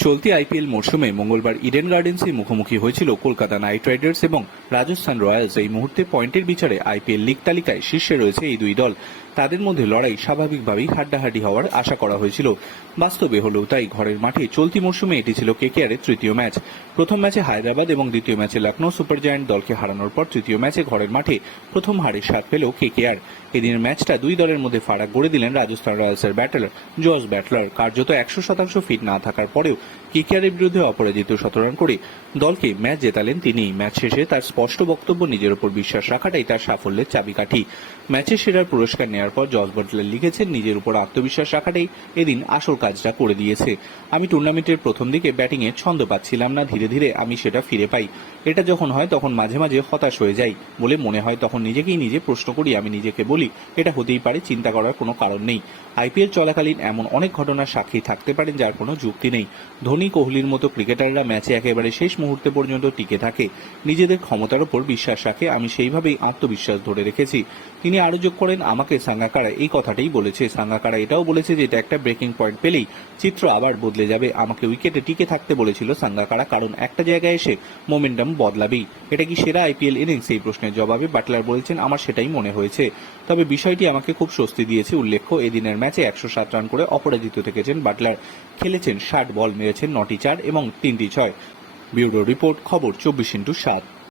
চলতি আইপিএল মরশুমে মঙ্গলবার ইডেন গার্ডেন্সে মুখোমুখি হয়েছিল কলকাতা নাইট রাইডার্স এবং রাজস্থান রয়্যালস এই মুহূর্তে পয়েন্টের বিচারে আইপিএল লিগ তালিকায় শীর্ষে রয়েছে এই দুই দল তাদের মধ্যে লড়াই স্বাভাবিকভাবেই হাড্ডাহাড্ডি হওয়ার আশা করা হয়েছিল বাস্তবে হলেও তাই ঘরের মাঠে চলতি মরশুমে এটি ছিল কেকেআরের তৃতীয় ম্যাচ প্রথম ম্যাচে হায়দ্রাবাদ এবং দ্বিতীয় ম্যাচে লখনৌ সুপার জায়ান্ট দলকে হারানোর পর তৃতীয় ম্যাচে ঘরের মাঠে প্রথম হারের স্বাদ পেল কেকেআর এদিনের ম্যাচটা দুই দলের মধ্যে ফারাক গড়ে দিলেন রাজস্থান রয়্যালসের ব্যাটলার জর্জ ব্যাটলার কার্যত একশো শতাংশ ফিট না থাকার পরেও কেকেআরের বিরুদ্ধে অপরাজিত শতরান করে দলকে ম্যাচ জেতালেন তিনি ম্যাচ শেষে তার স্পষ্ট বক্তব্য নিজের ওপর বিশ্বাস রাখাটাই তার সাফল্যের চাবিকাঠি ম্যাচের সেরার পুরস্কার নেওয়ার পর জর্জ ব্যাটলার লিখেছেন নিজের উপর আত্মবিশ্বাস রাখাটাই এদিন আসল কাজটা করে দিয়েছে আমি টুর্নামেন্টের প্রথম দিকে ব্যাটিংয়ে ছন্দ পাচ্ছিলাম না ধীরে ধীরে আমি সেটা ফিরে পাই এটা যখন হয় তখন মাঝে মাঝে হতাশ হয়ে যায় বলে মনে হয় তখন নিজেকেই নিজে প্রশ্ন করি আমি নিজেকে বলি বলি এটা হতেই পারে চিন্তা করার কোনো কারণ নেই আইপিএল চলাকালীন এমন অনেক ঘটনার সাক্ষী থাকতে পারেন যার কোনো যুক্তি নেই ধোনি কোহলির মতো ক্রিকেটাররা ম্যাচে একেবারে শেষ মুহূর্তে পর্যন্ত টিকে থাকে নিজেদের ক্ষমতার ওপর বিশ্বাস রাখে আমি সেইভাবেই আত্মবিশ্বাস ধরে রেখেছি তিনি আরও যোগ করেন আমাকে সাঙ্গাকারা এই কথাটাই বলেছে সাঙ্গাকারা এটাও বলেছে যে এটা একটা ব্রেকিং পয়েন্ট পেলেই চিত্র আবার বদলে যাবে আমাকে উইকেটে টিকে থাকতে বলেছিল সাঙ্গাকারা কারণ একটা জায়গায় এসে মোমেন্টাম বদলাবেই এটা কি সেরা আইপিএল ইনিংস এই প্রশ্নের জবাবে বাটলার বলেছেন আমার সেটাই মনে হয়েছে তবে বিষয়টি আমাকে খুব স্বস্তি দিয়েছে উল্লেখ্য এদিনের ম্যাচে একশো সাত রান করে অপরাজিত থেকেছেন বাটলার খেলেছেন ষাট বল মেরেছেন নটি চার এবং তিনটি ছয় ব্যুরো রিপোর্ট খবর চব্বিশ ইন্টু সাত